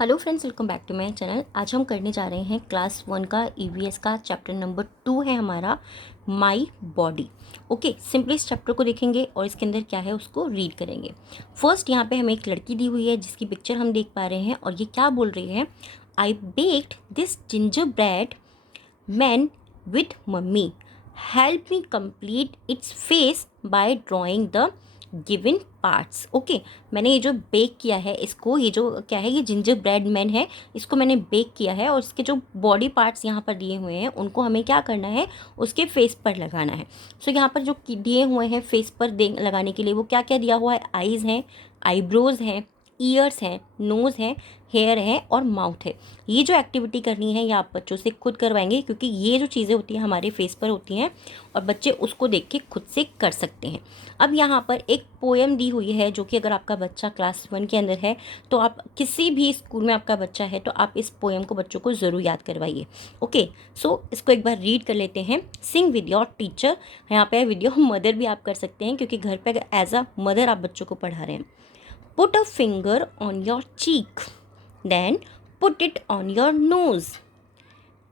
Hello friends, welcome back to my channel. आज हम करने जा रहे हैं क्लास 1 का ईवीएस का चैप्टर नंबर 2 है हमारा माय बॉडी। ओके, सिंपली इस चैप्टर को देखेंगे और इसके अंदर क्या है उसको रीड करेंगे। फर्स्ट यहाँ पे हमें एक लड़की दी हुई है जिसकी पिक्चर हम देख पा रहे हैं और ये क्या बोल रही है, I baked this gingerbread man with mummy, help me complete its face by drawing the given parts. Okay, मैंने ये जो बेक किया है इसको, ये जो क्या है, ये जिंजर ब्रेड मैन है, इसको मैंने बेक किया है और इसके जो बॉडी पार्ट्स यहाँ पर दिए हुए हैं उनको हमें क्या करना है, उसके फेस पर लगाना है। सो यहाँ पर जो दिए हुए हैं फेस पर लगाने के लिए वो क्या क्या दिया हुआ है, आईज़ हैं, आईब्रोज हैं, ईयर्स हैं, नोज़ है, हेयर है और माउथ है। ये जो एक्टिविटी करनी है ये आप बच्चों से खुद करवाएंगे क्योंकि ये जो चीज़ें होती हैं हमारे फेस पर होती हैं और बच्चे उसको देख के खुद से कर सकते हैं। अब यहाँ पर एक पोएम दी हुई है जो कि अगर आपका बच्चा क्लास 1 के अंदर है तो आप किसी भी स्कूल में आपका बच्चा है तो आप इस पोएम को बच्चों को ज़रूर याद करवाइए। ओके, सो इसको एक बार रीड कर लेते हैं। सिंग विद योर टीचर, यहाँ पे विद योर मदर भी आप कर सकते हैं क्योंकि घर पे एज अ मदर आप बच्चों को पढ़ा रहे हैं। Put a finger on your cheek, then put it on your nose.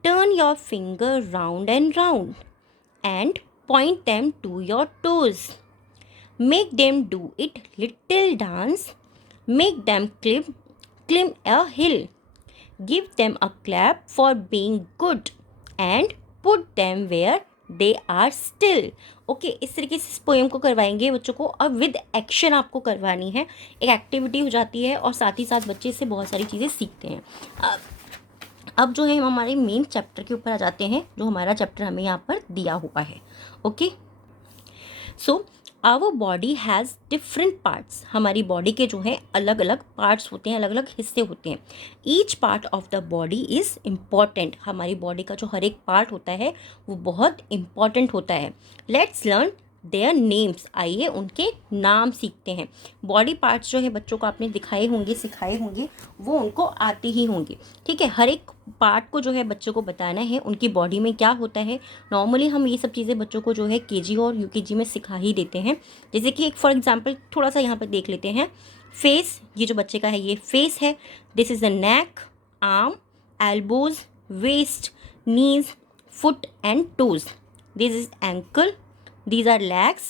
Turn your finger round and round and point them to your toes. Make them do it little dance. Make them climb a hill. Give them a clap for being good and put them where they are still. Okay, इस तरीके से इस poem को करवाएंगे बच्चों को और with action आपको करवानी है। एक एक्टिविटी हो जाती है और साथ ही साथ बच्चे इससे बहुत सारी चीज़ें सीखते हैं। अब जो है हम हमारे मेन चैप्टर के ऊपर आ जाते हैं, जो हमारा चैप्टर हमें यहाँ पर दिया हुआ है। Okay, so our body has different parts. हमारी बॉडी के जो है अलग अलग पार्ट्स होते हैं, अलग अलग हिस्से होते हैं। Each part of the body is important. हमारी बॉडी का जो हर एक पार्ट होता है वो बहुत इम्पॉर्टेंट होता है। लेट्स लर्न देयर नेम्स, आइए उनके नाम सीखते हैं। बॉडी पार्ट्स जो है बच्चों को आपने दिखाए होंगे, सिखाए होंगे, वो उनको आते ही होंगे। ठीक है, हर एक पार्ट को जो है बच्चों को बताना है उनकी बॉडी में क्या होता है। नॉर्मली हम ये सब चीज़ें बच्चों को जो है केजी और यूकेजी में सिखा ही देते हैं। जैसे कि एक फॉर एग्जांपल थोड़ा सा यहाँ पर देख लेते हैं। फेस, ये जो बच्चे का है ये फेस है। This is the neck, arm, elbows, waist, knees, foot and toes. This is ankle, these are legs,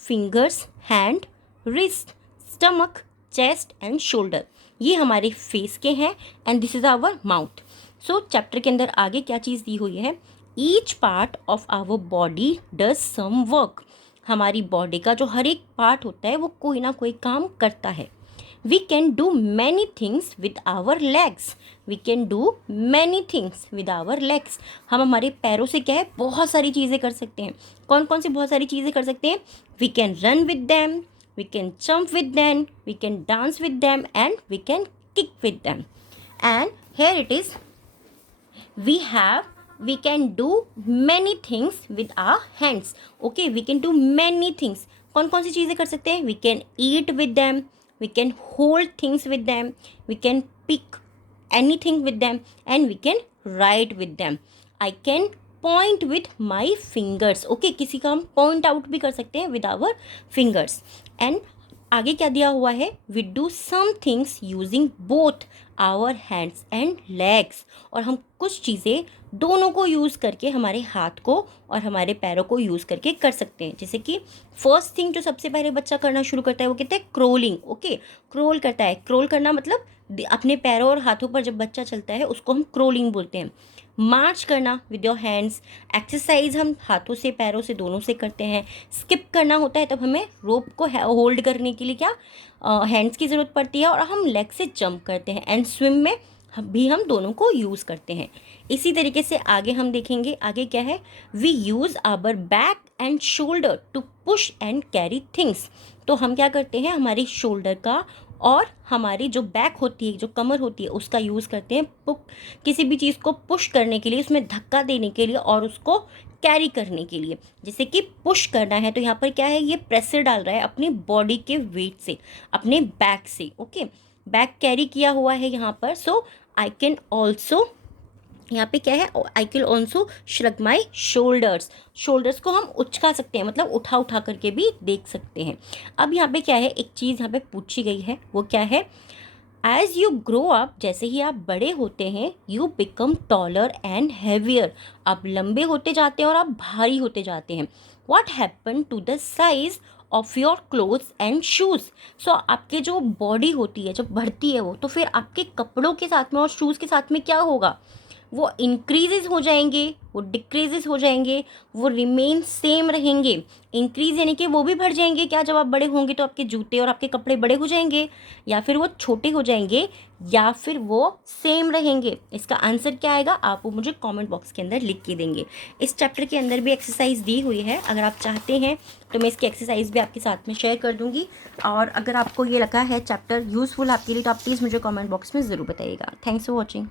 fingers, hand, wrist, stomach, chest and shoulder। ये हमारे फेस के हैं and this is our mouth. So chapter के अंदर आगे क्या चीज़ दी हुई है, each part of our body does some work. हमारी बॉडी का जो हर एक पार्ट होता है वो कोई ना कोई काम करता है। We can do many things with our legs. We can do many things with our legs. हम हमारे पैरों से क्या है बहुत सारी चीज़ें कर सकते हैं। कौन कौन सी बहुत सारी चीज़ें कर सकते हैं, We can run with them, we can jump with them, we can dance with them and we can kick with them. And here it is, we can do many things with our hands. Okay, we can do many things. कौन कौन सी चीज़ें कर सकते हैं, We can eat with them, we can hold things with them, we can pick anything with them and we can write with them. I can point with my fingers. Okay, किसी का हम point out भी कर सकते हैं with our fingers. And आगे क्या दिया हुआ है, we do some things using both our hands and legs। और हम कुछ चीज़ें दोनों को यूज़ करके, हमारे हाथ को और हमारे पैरों को यूज़ करके कर सकते हैं। जैसे कि फर्स्ट थिंग जो सबसे पहले बच्चा करना शुरू करता है वो कहते हैं क्रोलिंग। ओके, क्रोल करता है। क्रोल करना मतलब अपने पैरों और हाथों पर जब बच्चा चलता है उसको हम क्रोलिंग बोलते हैं। मार्च करना विद योर हैंड्स, एक्सरसाइज हम हाथों से पैरों से दोनों से करते हैं। स्किप करना होता है तब हमें रोप को होल्ड करने के लिए क्या हैंड्स की ज़रूरत पड़ती है और हम लेग से जंप करते हैं। एंड स्विम में भी हम दोनों को यूज़ करते हैं। इसी तरीके से आगे हम देखेंगे, आगे क्या है, we use our back and shoulder to push and carry things. तो हम क्या करते हैं, हमारी शोल्डर का और हमारी जो बैक होती है, जो कमर होती है, उसका यूज़ करते हैं किसी भी चीज़ को पुश करने के लिए, उसमें धक्का देने के लिए और उसको कैरी करने के लिए। जैसे कि पुश करना है तो यहाँ पर क्या है, ये प्रेशर डाल रहा है अपनी बॉडी के वेट से, अपने बैक से। ओके, बैक कैरी किया हुआ है यहाँ पर। सो आई कैन ऑल्सो, यहाँ पे क्या है, I can also shrug my shoulders. Shoulders को हम उचका सकते हैं, मतलब उठा उठा करके भी देख सकते हैं। अब यहाँ पे क्या है, एक चीज़ यहाँ पे पूछी गई है, वो क्या है, एज यू ग्रो अप, जैसे ही आप बड़े होते हैं, you become taller and heavier, आप लंबे होते जाते हैं और आप भारी होते जाते हैं. What happen to the size of your clothes and shoes. So आपके जो बॉडी होती है, जब बढ़ती है वो, तो फिर आपके कपड़ों के साथ में और शूज़ के साथ में क्या होगा, वो इंक्रीजेज हो जाएंगे, वो डिक्रीजेज हो जाएंगे, वो रिमेन सेम रहेंगे. इंक्रीज यानी कि वो भी बढ़ जाएंगे क्या, जब आप बड़े होंगे तो आपके जूते और आपके कपड़े बड़े हो जाएंगे, या फिर वो छोटे हो जाएंगे, या फिर वो सेम रहेंगे. इसका आंसर क्या आएगा, आप वो मुझे कमेंट बॉक्स के अंदर लिख के देंगे. इस चैप्टर के अंदर भी एक्सरसाइज दी हुई है, अगर आप चाहते हैं तो मैं इसकी एक्सरसाइज भी आपके साथ में शेयर कर दूंगी. और अगर आपको ये लगा है चैप्टर यूज़फुल आपके लिए, तो आप प्लीज़ मुझे कमेंट बॉक्स में ज़रूर बताइएगा. Thanks for watching.